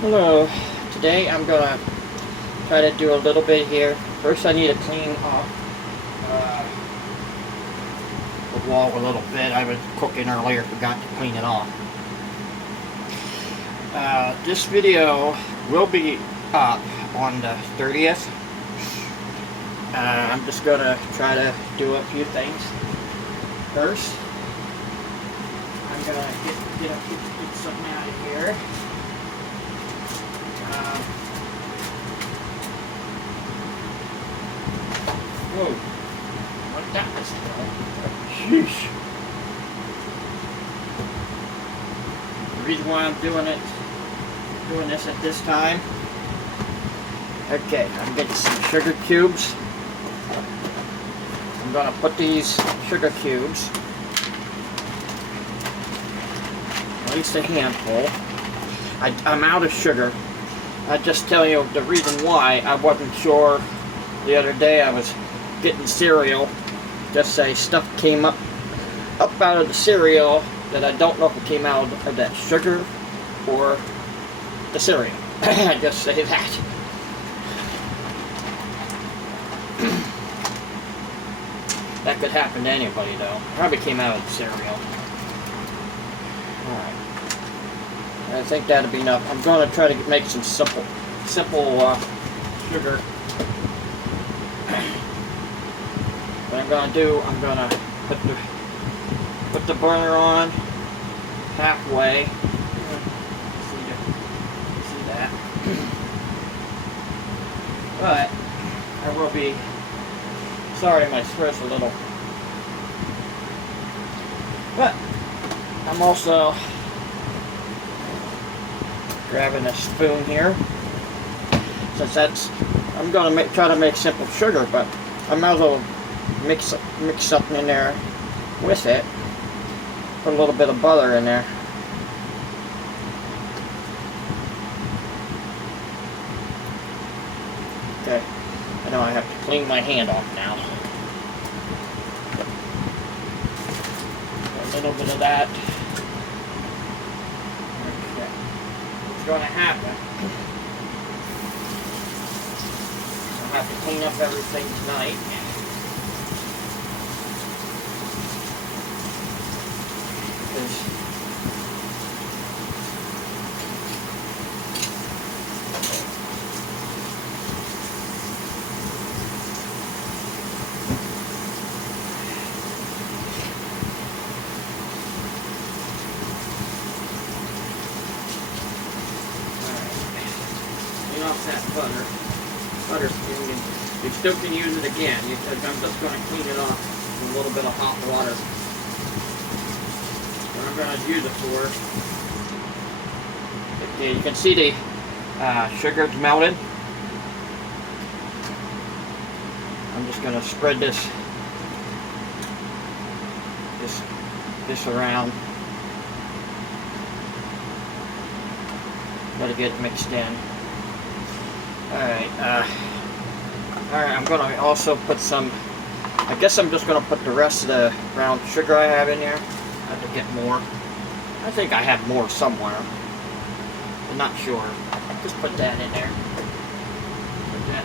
Hello, today I'm gonna try to do a little bit here. First I need to clean off the wall a little bit. I was cooking earlier, forgot to clean it off. This video will be up on the 30th. I'm just gonna try to do a few things. First, I'm gonna get something out of here. Whoa, what that was about? Sheesh. The reason why I'm doing this at this time. Okay, I'm getting some sugar cubes. I'm gonna put these sugar cubes, at least a handful. I'm out of sugar. I just tell you the reason why. I wasn't sure the other day. I was getting cereal. Just say stuff came up out of the cereal that I don't know if it came out of that sugar or the cereal. I just say that. That could happen to anybody though. Probably came out of the cereal. Alright. I think that'll be enough. I'm going to try to make some simple sugar. What I'm going to do, I'm going to put the burner on halfway. See that? But I will be sorry my throat's a little. But I'm also grabbing a spoon here, since I'm gonna try to make simple sugar, but I might as well mix something in there with it. Put a little bit of butter in there. Okay, I know I have to clean my hand off now. A little bit of that. Going to happen. I'll have to clean up everything tonight. Off that butter spoon, and you still can use it again. I'm just going to clean it off with a little bit of hot water. What I'm going to use it for. Okay, you can see the sugar's melted. I'm just going to spread this around. Let it get mixed in. Alright, I'm going to also put some, I guess I'm just going to put the rest of the brown sugar I have in here. I have to get more. I think I have more somewhere. I'm not sure. Just put that in there. Put that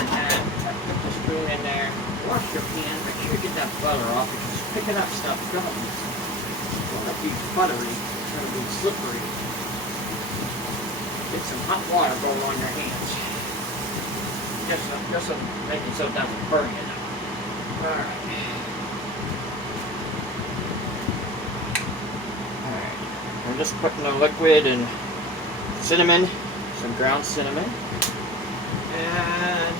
and that. Put the spoon in there. Wash your hands. Make sure you get that butter off, because picking up stuff don't be buttery. It's going to be slippery. Get some hot water going on your hands. Just so making so it doesn't burn you now. Alright. I'm just putting the liquid and cinnamon, some ground cinnamon. And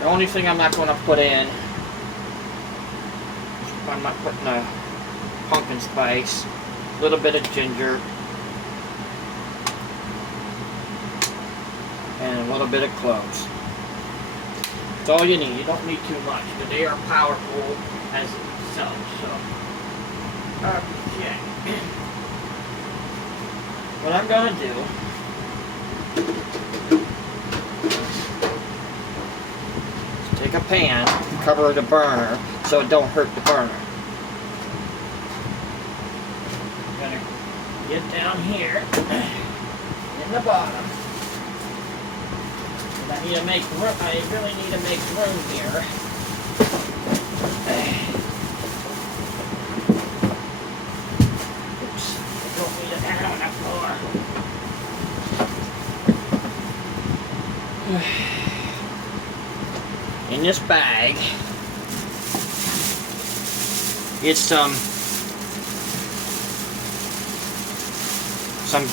the only thing I'm not going to put in, I'm not putting a pumpkin spice, a little bit of ginger, and a little bit of cloves. That's all you need. You don't need too much, but they are powerful as itself. So, okay. What I'm going to do take a pan, cover the burner so it don't hurt the burner. I'm gonna get down here in the bottom. I need to make room. I really need to make room here. Oops, I don't need it out on the floor. In this bag, it's some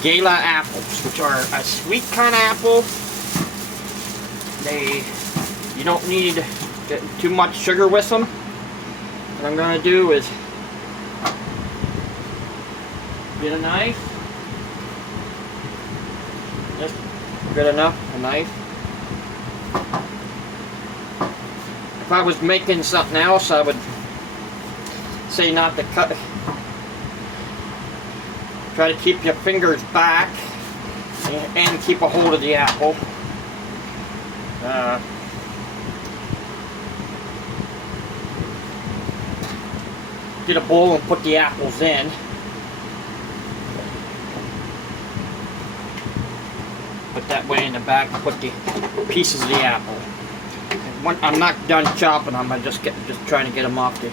Gala apples, which are a sweet kind of apple. You don't need too much sugar with them. What I'm going to do is get a knife. Just good enough, a knife. If I was making something else, I would say not to cut. Try to keep your fingers back and keep a hold of the apple. Get a bowl and put the apples in. Put that way in the back and put the pieces of the apple. And when I'm not done chopping them, I'm just trying to get them off the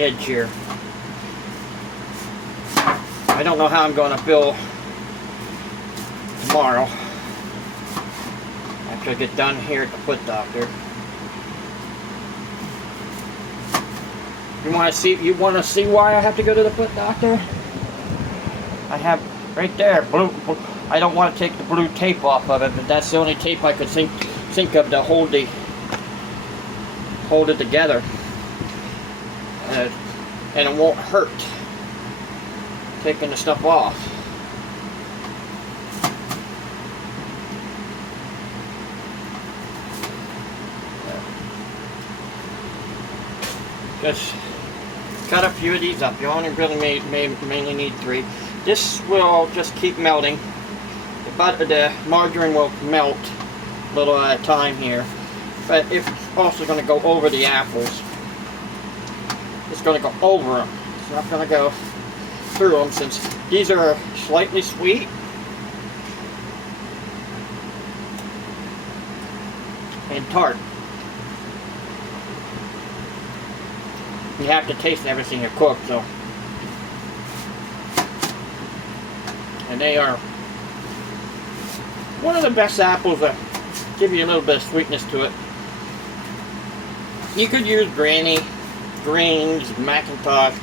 edge here. I don't know how I'm going to feel tomorrow after I get done here at the foot doctor. You want to see why I have to go to the foot doctor? I have right there blue. I don't want to take the blue tape off of it, but that's the only tape I could think of to hold it together, and it won't hurt taking the stuff off. Just cut a few of these up. You only really mainly need 3. This will just keep melting. The margarine will melt a little at a time here, but it's also going to go over the apples. It's going to go over them. It's not going to go through them, since these are slightly sweet and tart. You have to taste everything you cook, so. And they are one of the best apples that give you a little bit of sweetness to it. You could use Granny, Greens, McIntosh.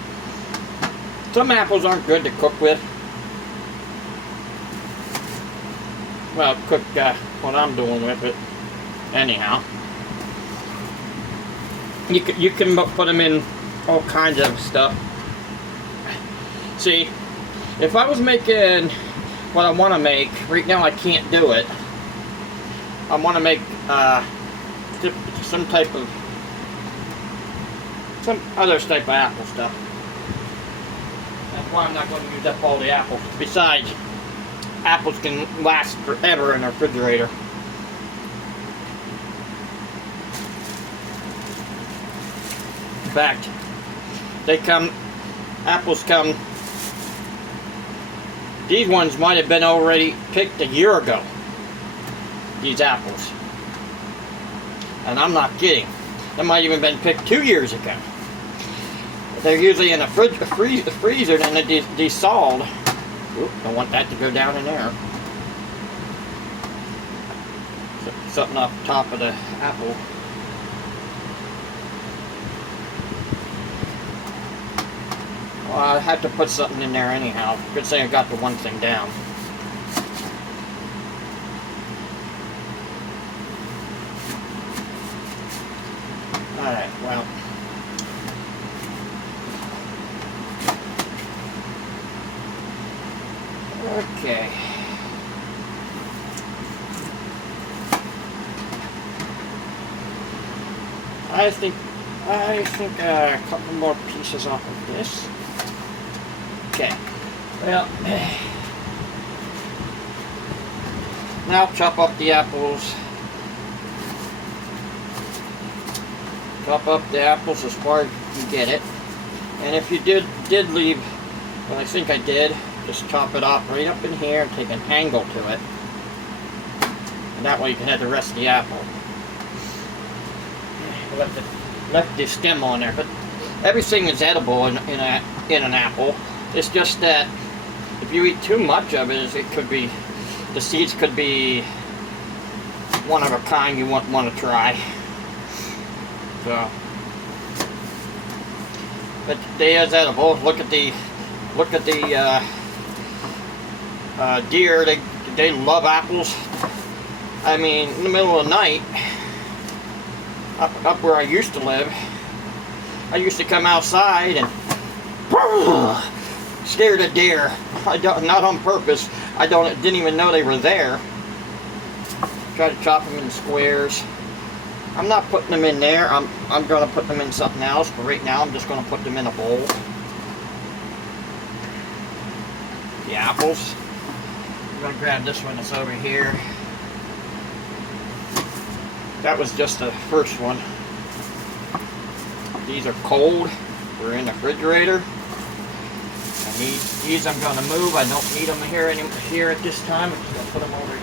Some apples aren't good to cook with. Well, cook what I'm doing with it. Anyhow. You can put them in all kinds of stuff. See, if I was making what I want to make, right now I can't do it. I want to make some other type of apple stuff. That's why I'm not going to use up all the apples. Besides, apples can last forever in the refrigerator. In fact, apples come, these ones might have been already picked a year ago, these apples. And I'm not kidding. They might even been picked 2 years ago. They're usually in a freezer and they're desawed. Oop, don't want that to go down in there. Something off the top of the apple. Well, I have to put something in there anyhow. Good thing I got the one thing down. Alright, well. Okay. I think a couple more pieces off of this. Okay. Well, now chop up the apples chop up the apples as far as you can get it. And if you did leave, well, I think I did, just chop it off right up in here and take an angle to it. And that way you can have the rest of the apple. Left the stem on there, but everything is edible in an apple. It's just that if you eat too much of it, it could be, the seeds could be one of a kind you wouldn't want to try. So, but they is edible. Look at the deer. They love apples. I mean, in the middle of the night, up where I used to live, I used to come outside and scared a deer. Not on purpose. Didn't even know they were there. Try to chop them in squares. I'm not putting them in there. I'm going to put them in something else. But right now, I'm just going to put them in a bowl. The apples. I'm going to grab this one that's over here. That was just the first one. These are cold. We're in the refrigerator. And these I'm going to move. I don't need them here at this time. I'm just going to put them over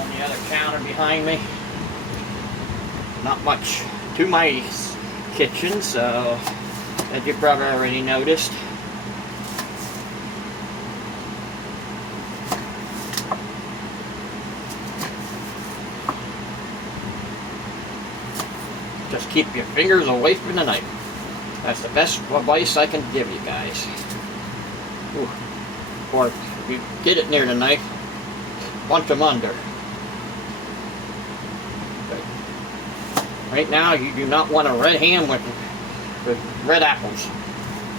on the other counter behind me. Not much to my kitchen, so as you probably already noticed. Just keep your fingers away from the knife. That's the best advice I can give you guys. Ooh. Or if you get it near the knife, punch them under. But right now, you do not want a red hand with red apples.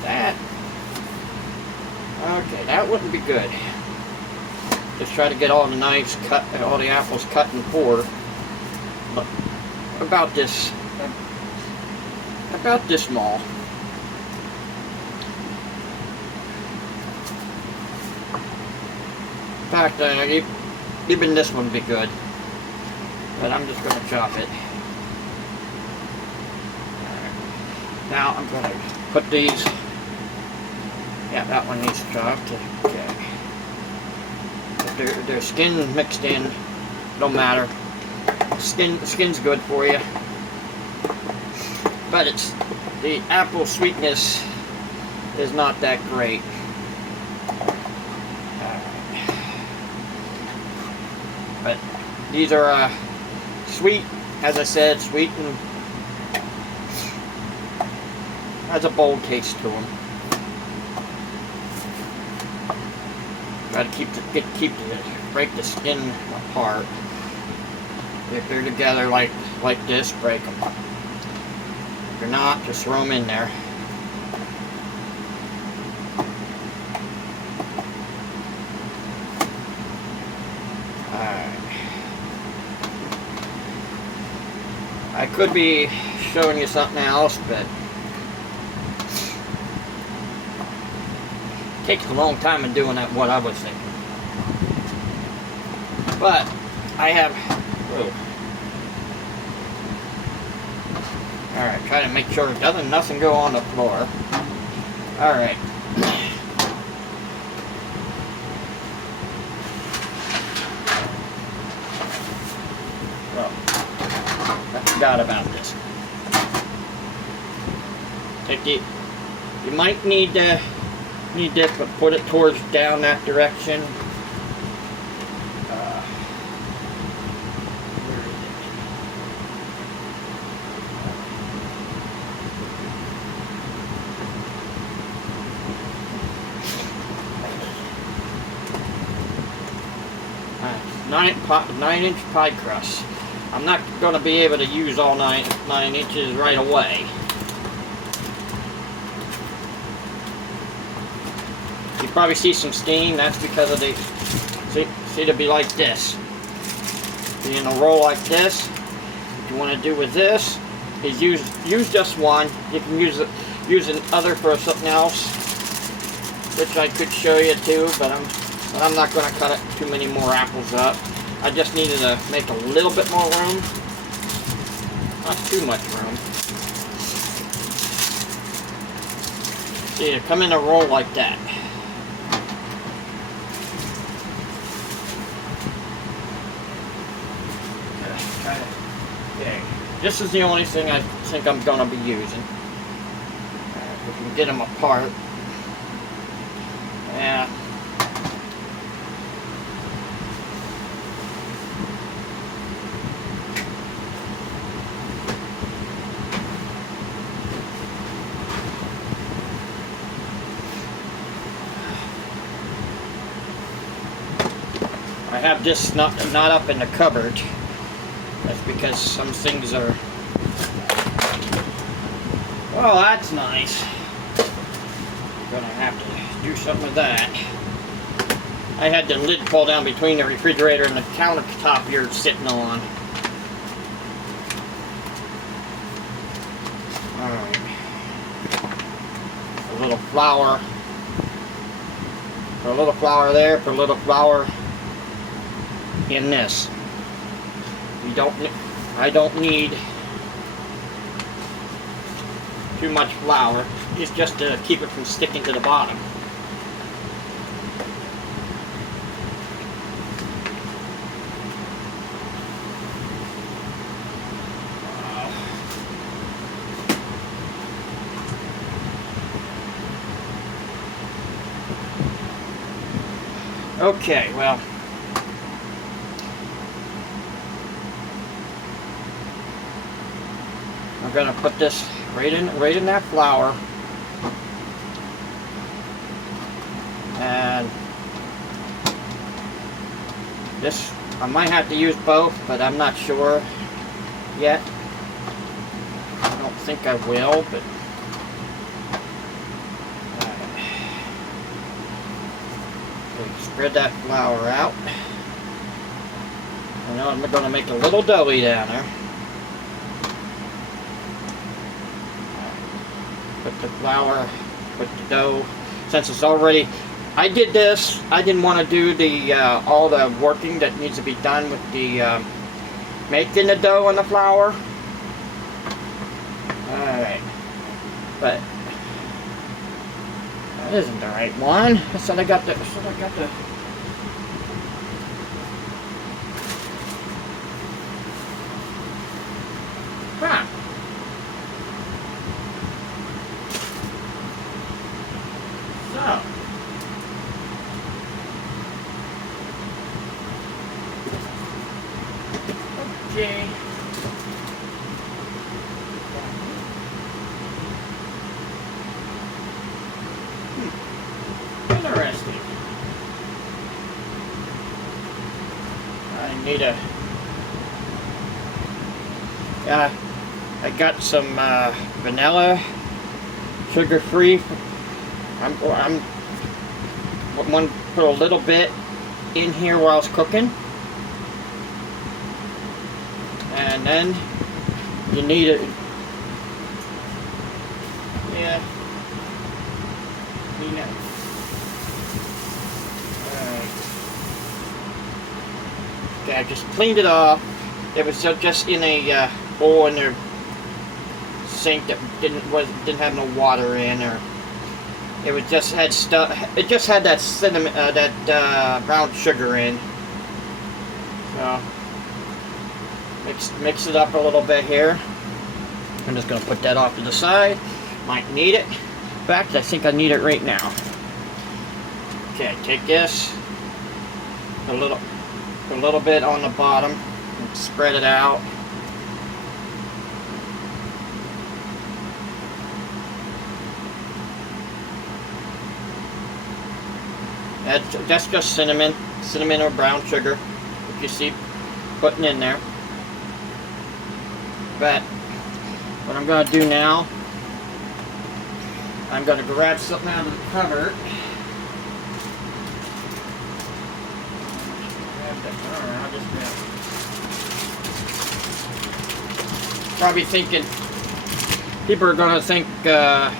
Okay, that wouldn't be good. Just try to get all the knives cut, all the apples cut and poured. But about this small. In fact, even this one would be good. But I'm just going to chop it. Alright. Now I'm going to put these. Yeah, that one needs chopped. Okay. If there's skin mixed in, don't matter. The skin's good for you. But the apple sweetness is not that great. But these are sweet, as I said, sweet and has a bold taste to them. Try to break the skin apart. If they're together like this, break them. If you're not, just throw them in there. Alright. I could be showing you something else, but it takes a long time in doing that, what I was thinking. But I have... Whoa. Alright, try to make sure nothing go on the floor. Alright. Well, I forgot about this. You might need this, but put it towards down that direction. Nine inch pie crust. I'm not going to be able to use all 9 inches right away. You probably see some steam. That's because of the see to be like this. Be in a roll like this. What you want to do with this is use just one. You can use another for something else, which I could show you too, but I'm not going to cut too many more apples up. I just needed to make a little bit more room. Not too much room. See, they come in a roll like that. Okay. This is the only thing I think I'm going to be using. We can get them apart. Yeah. I have this not up in the cupboard. That's because some things are... Well, that's nice. I'm gonna have to do something with that. I had the lid fall down between the refrigerator and the countertop you're sitting on. Alright. A little flour. Put a little flour there, put a little flour in this. I don't need too much flour. It's just to keep it from sticking to the bottom. Okay, well, I'm gonna put this right in that flour, and this I might have to use both, but I'm not sure yet. I don't think I will, but spread that flour out. And now I'm gonna make a little doughy down there. Put the flour, put the dough, since it's already, I did this, I didn't want to do the all the working that needs to be done with the making the dough and the flour. Alright, but that isn't the right one. I got the, huh. So, okay. Interesting. I need a. I got some vanilla, sugar-free. I'm want to put a little bit in here while I was cooking, and then you need it. Yeah. You know. Okay, I just cleaned it off. It was just in a bowl in their sink that didn't have no water in, or it was just had stuff. It just had that cinnamon, that brown sugar in. So mix it up a little bit here. I'm just gonna put that off to the side. Might need it. In fact, I think I need it right now. Okay, take this, a little bit on the bottom, and spread it out. That's just cinnamon or brown sugar, if you see putting in there. But what I'm going to do now, I'm going to grab something out of the cupboard. I'll just grab it. Probably thinking, people are going to think, oh,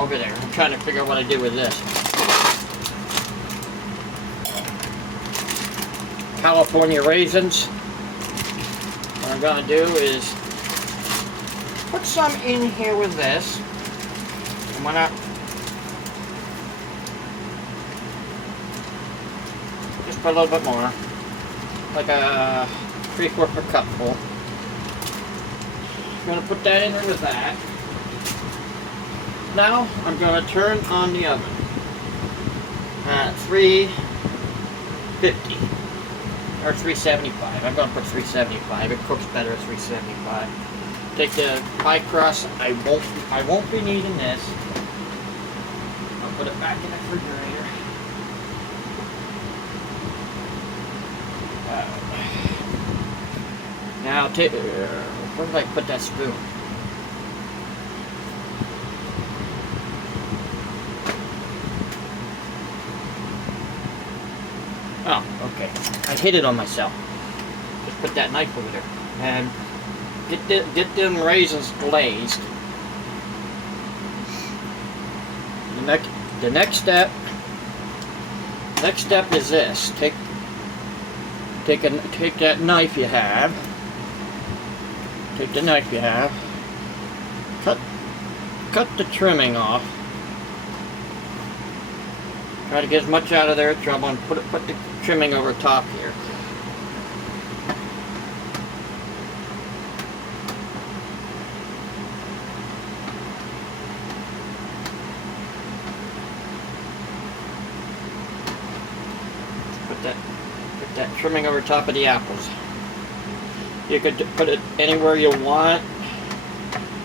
over there. I'm trying to figure out what I do with this. California raisins. What I'm gonna do is put some in here with this. I'm gonna just put a little bit more, like a 3/4 cupful. I'm gonna put that in there with that. Now I'm gonna turn on the oven at 350 or 375. I'm gonna put 375. It cooks better at 375. Take the pie crust. I won't be needing this. I'll put it back in the refrigerator. Now take. Where did I put that spoon? Oh, okay. I hit it on myself. Just put that knife over there and get them raisins glazed. The next step is this. Take that knife you have. Take the knife you have. Cut the trimming off. Try to get as much out of there as trouble, and put the trimming over top here. Put that trimming over top of the apples. You could put it anywhere you want,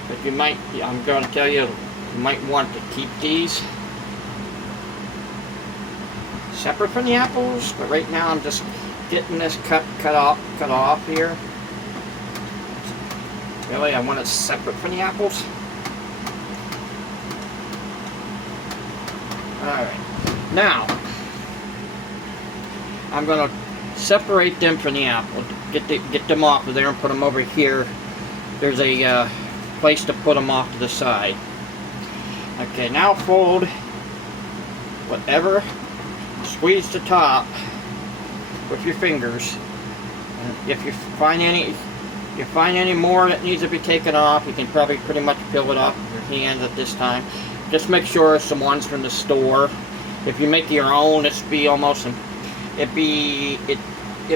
but you might, I'm going to tell you, you might want to keep these separate from the apples, but right now I'm just getting this cut off here. Really, I want it separate from the apples. Alright, now I'm going to separate them from the apple. Get them off of there and put them over here. There's a place to put them off to the side. Okay, now fold whatever. Squeeze the top with your fingers. And if you find any more that needs to be taken off, you can probably pretty much peel it off with your hands at this time. Just make sure it's the ones from the store. If you make your own, it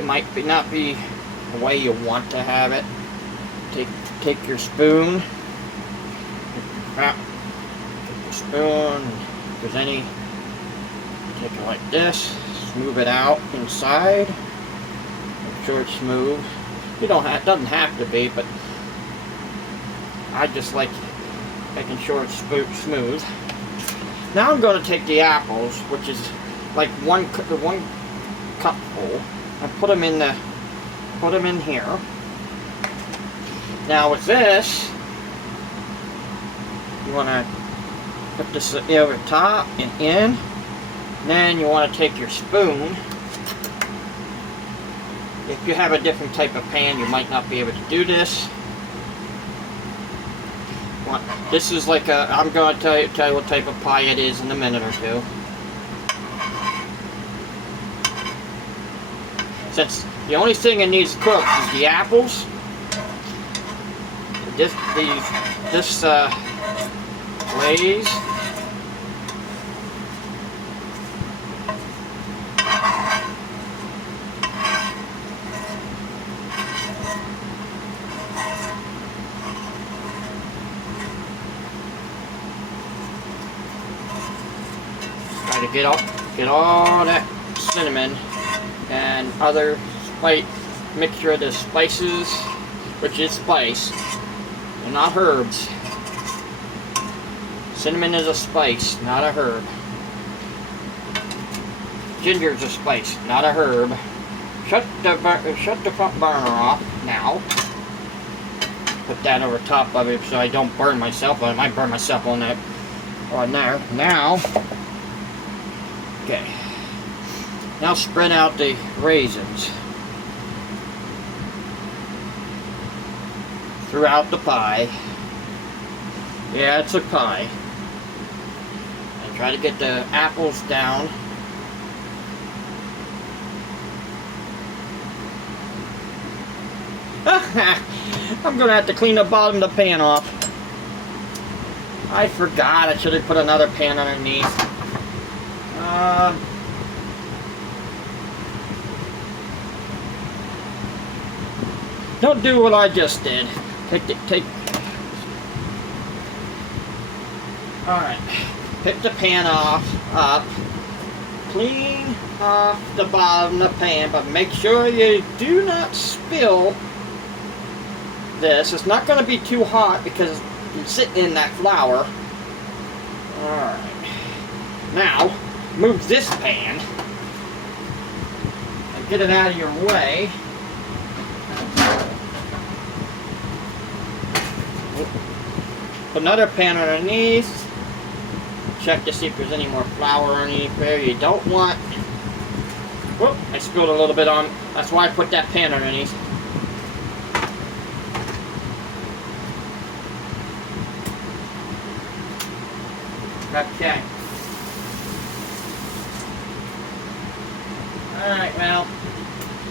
might not be the way you want to have it. Take your spoon. Take your spoon. If there's any, take it like this. Smooth it out inside. Make sure it's smooth. You don't have, it doesn't have to be, but I just like making sure it's smooth. Now I'm going to take the apples, which is like one cupful, and put them in here. Now with this, you want to put this over top and in. Then you want to take your spoon. If you have a different type of pan, you might not be able to do this. This is like a, I'm going to tell you what type of pie it is in a minute or two. Since the only thing that needs cooked is the apples, this glaze, try to get all that cinnamon and other mixture of the spices, which is spice, and not herbs. Cinnamon is a spice, not a herb. Ginger is a spice, not a herb. Shut the front burner off now. Put that over top of it so I don't burn myself. I might burn myself on that, on there. Now, okay. Now spread out the raisins throughout the pie. Yeah, it's a pie. And try to get the apples down. I'm gonna have to clean the bottom of the pan off. I forgot I should have put another pan underneath. Don't do what I just did. Alright. Pick the pan up. Clean off the bottom of the pan, but make sure you do not spill this. It's not going to be too hot because it's sitting in that flour. Alright. Now, move this pan and get it out of your way. Put another pan underneath. Check to see if there's any more flour underneath there. You don't want... Whoop, I spilled a little bit on. That's why I put that pan underneath. Okay. Alright, well,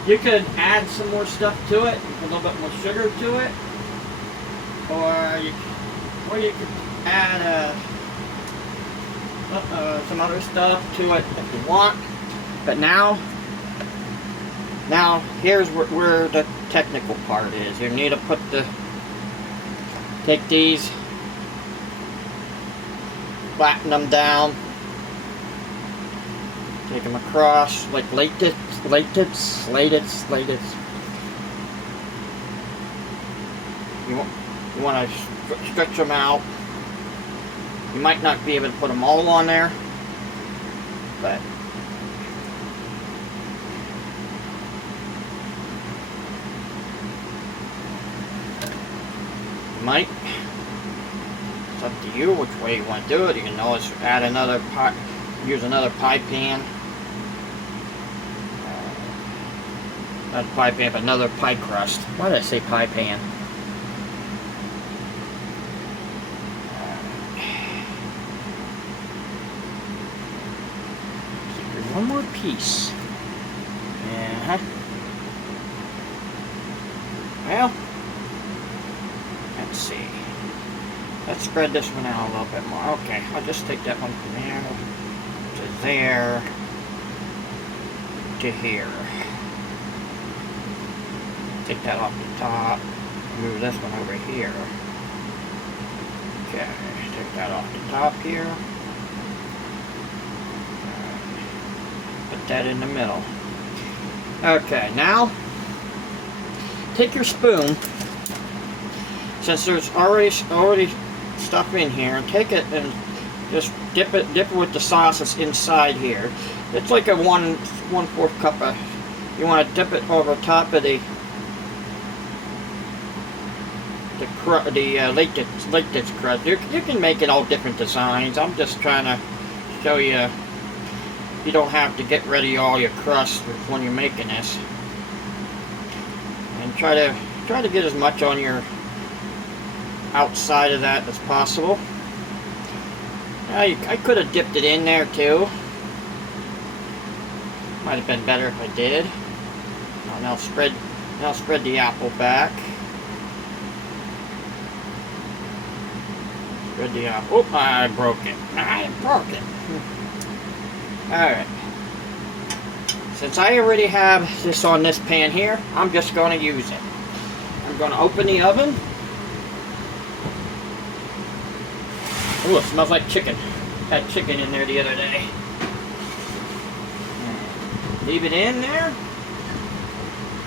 you could add some more stuff to it, a little bit more sugar to it, or you could add some other stuff to it if you want. But now here's where the technical part is. You need to take these, flatten them down, take them across like latex. You want to stretch them out. You might not be able to put them all on there, but you might. It's up to you which way you want to do it. You can always add another pie, use another pie pan. Not pie pan, but another pie crust. Why did I say pie pan? One more piece. Yeah. Well, let's see. Let's spread this one out a little bit more. Okay, I'll just take that one from there to there to here. Take that off the top. Move this one over here. Okay, take that off the top here. Put that in the middle. Okay, now take your spoon. Since there's already stuff in here, and take it and just dip it with the sauce that's inside here. It's like a 1/4 cup of. You want to dip it over top of the latex crust. You can make it all different designs. I'm just trying to show you. You don't have to get ready all your crust when you're making this, and try to get as much on your outside of that as possible. I could have dipped it in there too. Might have been better if I did. Now spread the apple back. Spread the apple. Oh, I broke it. Alright. Since I already have this on this pan here, I'm just going to use it. I'm going to open the oven. Ooh, it smells like chicken. Had chicken in there the other day. Leave it in there.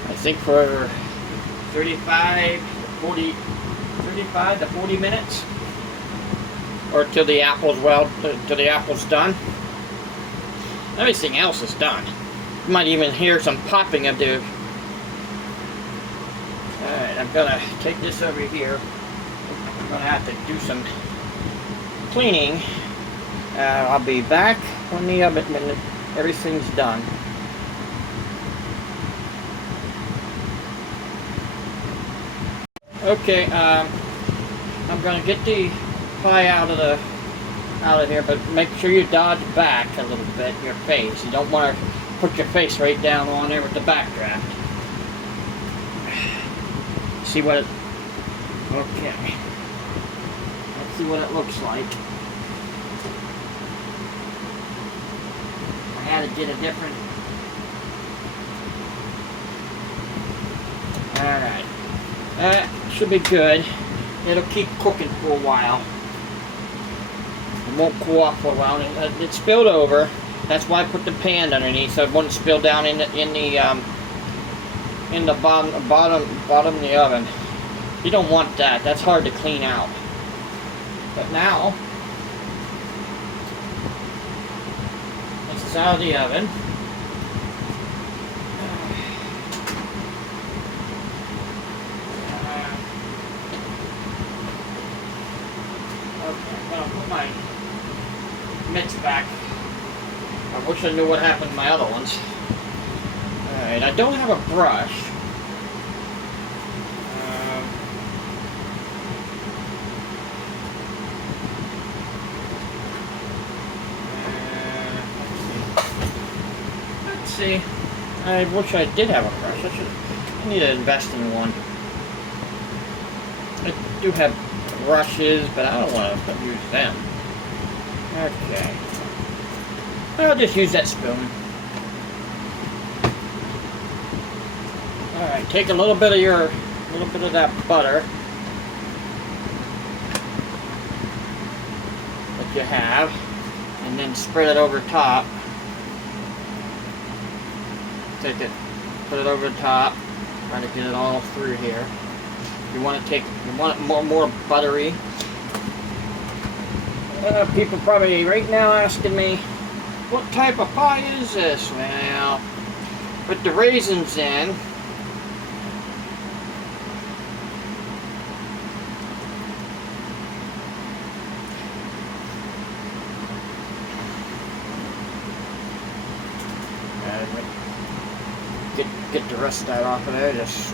I think for 35 to 40 minutes. Or till the apple's till the apple's done. Everything else is done. You might even hear some popping of the... Alright, I'm gonna take this over here. I'm gonna have to do some cleaning. I'll be back when everything's done. Okay, I'm gonna get the pie out of here, but make sure you dodge back a little bit, your face. You don't want to put your face right down on there with the backdraft. see what it... Okay. Let's see what it looks like. I had to get a different... Alright. That should be good. It'll keep cooking for a while. It won't cool off for a while. It spilled over. That's why I put the pan underneath, so it wouldn't spill down in the bottom of the oven. You don't want that. That's hard to clean out. But now, this is out of the oven. Okay, I'm gonna put my mitts back. I wish I knew what happened to my other ones. Alright, I don't have a brush. Let's see. I wish I did have a brush. I need to invest in one. I do have brushes, but I don't want to use them. Okay. I'll just use that spoon. Alright, take a little bit of that butter that you have, and then spread it over top. Take it, put it over the top, try to get it all through here. You want it more buttery. People probably right now asking me, what type of pie is this? Well, put the raisins in. Get the rest of that off of there. Just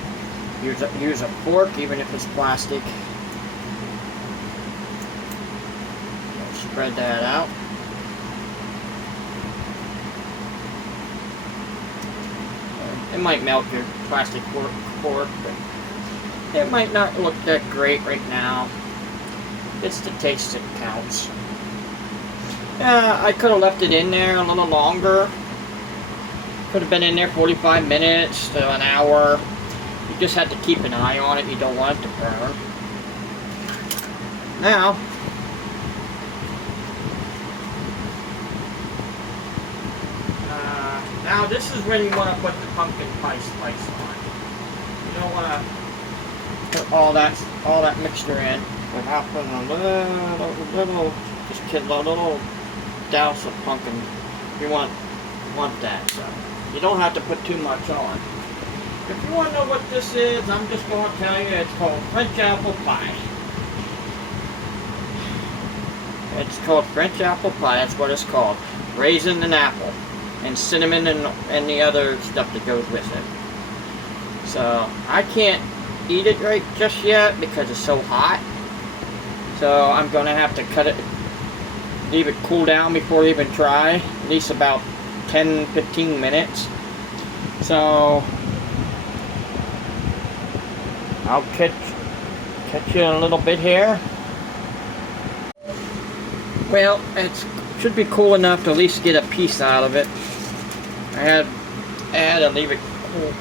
use a fork, even if it's plastic. Spread that out. It might melt your plastic fork, but it might not look that great right now. It's the taste that counts. I could have left it in there a little longer. Could have been in there 45 minutes to an hour. You just have to keep an eye on it. You don't want it to burn. Now, this is when you want to put the pumpkin pie spice on. You don't want to put all that mixture in without putting a little douse of pumpkin. You want that. So you don't have to put too much on. If you want to know what this is, I'm just going to tell you it's called French apple pie. It's called French apple pie. That's what it's called. Raisin and apple. And cinnamon and the other stuff that goes with it. So I can't eat it right just yet because it's so hot. So I'm gonna have to cut it, leave it cool down before I even try. At least about 10-15 minutes. So I'll catch you in a little bit here. Well, it should be cool enough to at least get a piece out of it. I had to leave it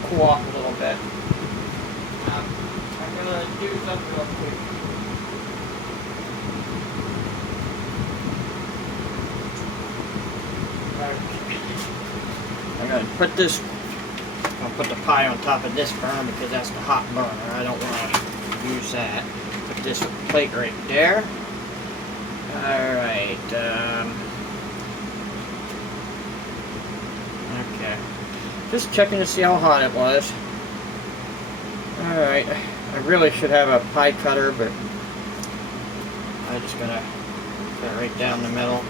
cool off a little bit. I'm gonna do something real quick. I'm gonna put this. I'll put the pie on top of this burner because that's the hot burner. I don't want to use that. Put this plate right there. Alright, okay. Just checking to see how hot it was. Alright, I really should have a pie cutter, but I'm just gonna put it right down the middle.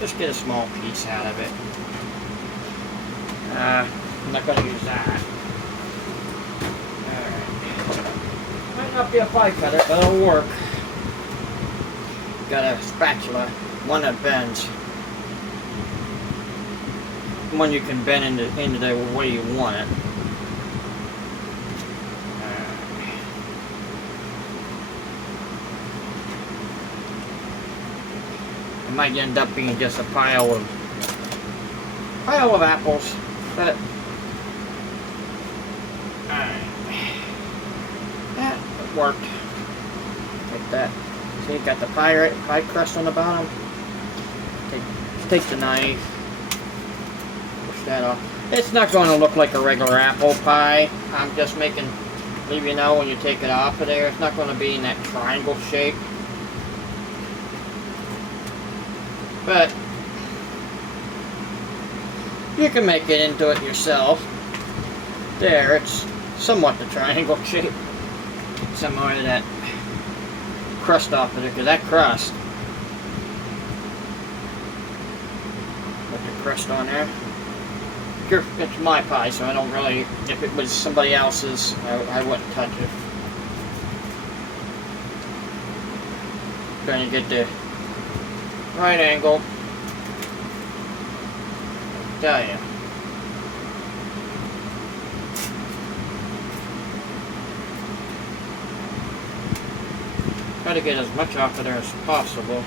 Just get a small piece out of it. I'm not gonna use that. Might not be a pie cutter, but it'll work. Got a spatula, one that bends. One you can bend into the way you want it. It might end up being just a pile of apples, but that worked. Like that. See, you got the pie crust on the bottom. Take the knife, push that off. It's not going to look like a regular apple pie. I'm just leave you know when you take it off of there. It's not going to be in that triangle shape. But you can make it into it yourself. There, it's somewhat the triangle shape. Some more of that crust off of it, because that crust, with the crust on there, it's my pie, so I don't really, if it was somebody else's, I wouldn't touch it. Trying to get the right angle. I tell you. Try to get as much off of there as possible.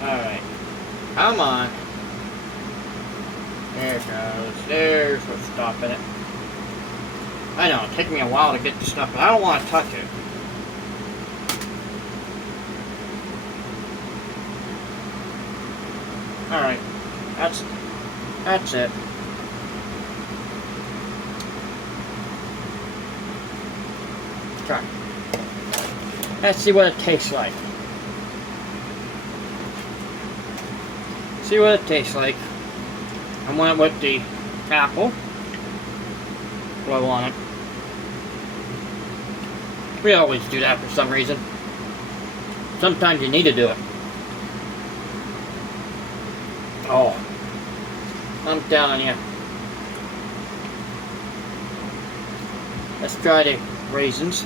Alright. Come on. There it goes. There's what's stopping it. I know, it takes me a while to get the stuff, but I don't want to touch it. Alright. That's it. Try. Let's see what it tastes like. See what it tastes like. I went with the apple. Blow on it. We always do that for some reason. Sometimes you need to do it. Oh, I'm telling you. Let's try the raisins.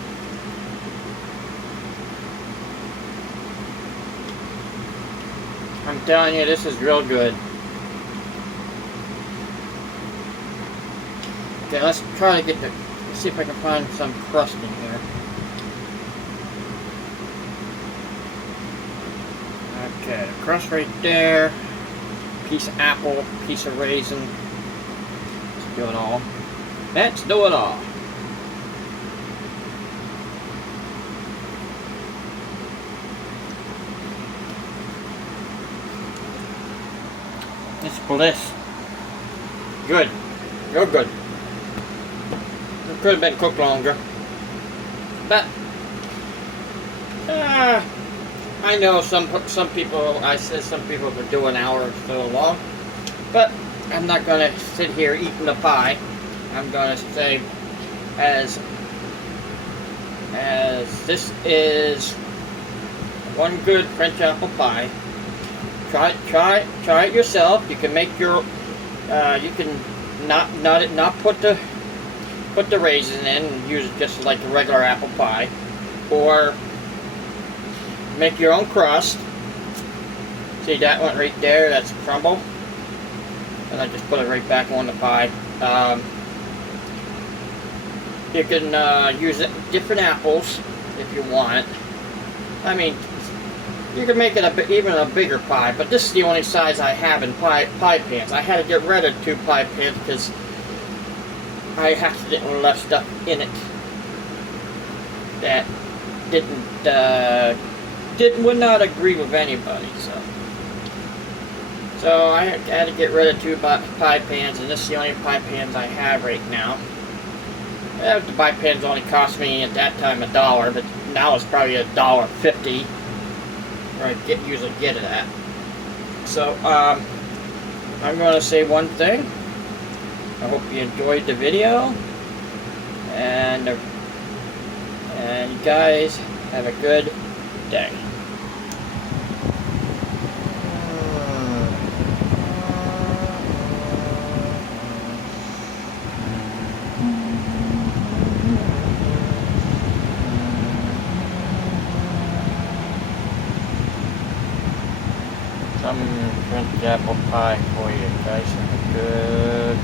I'm telling you, this is real good. Okay, let's try to let's see if I can find some crust in here. Okay, the crust right there. Piece of apple, piece of raisin. Let's do it all. Let's do it all. It's bliss. Good. Real good. It could have been cooked longer. But I know some people, I said some people could do an hour or so long. But I'm not gonna sit here eating the pie. I'm gonna say as this is one good French apple pie. Try it yourself. You can make your you can not put the raisin in and use it just like a regular apple pie, or make your own crust. See that one right there? That's crumble, and I just put it right back on the pie. You can use different apples if you want. I mean, you can make it even a bigger pie, but this is the only size I have in pie pans. I had to get rid of 2 pie pans because I accidentally left stuff in it that would not agree with anybody. So I had to get rid of 2 pie pans, and this is the only pie pans I have right now. The pie pans only cost me at that time $1, but now it's probably $1.50. I usually get it at. So I'm going to say one thing. I hope you enjoyed the video, and you guys have a good day. Some French apple pie for you guys. Have a good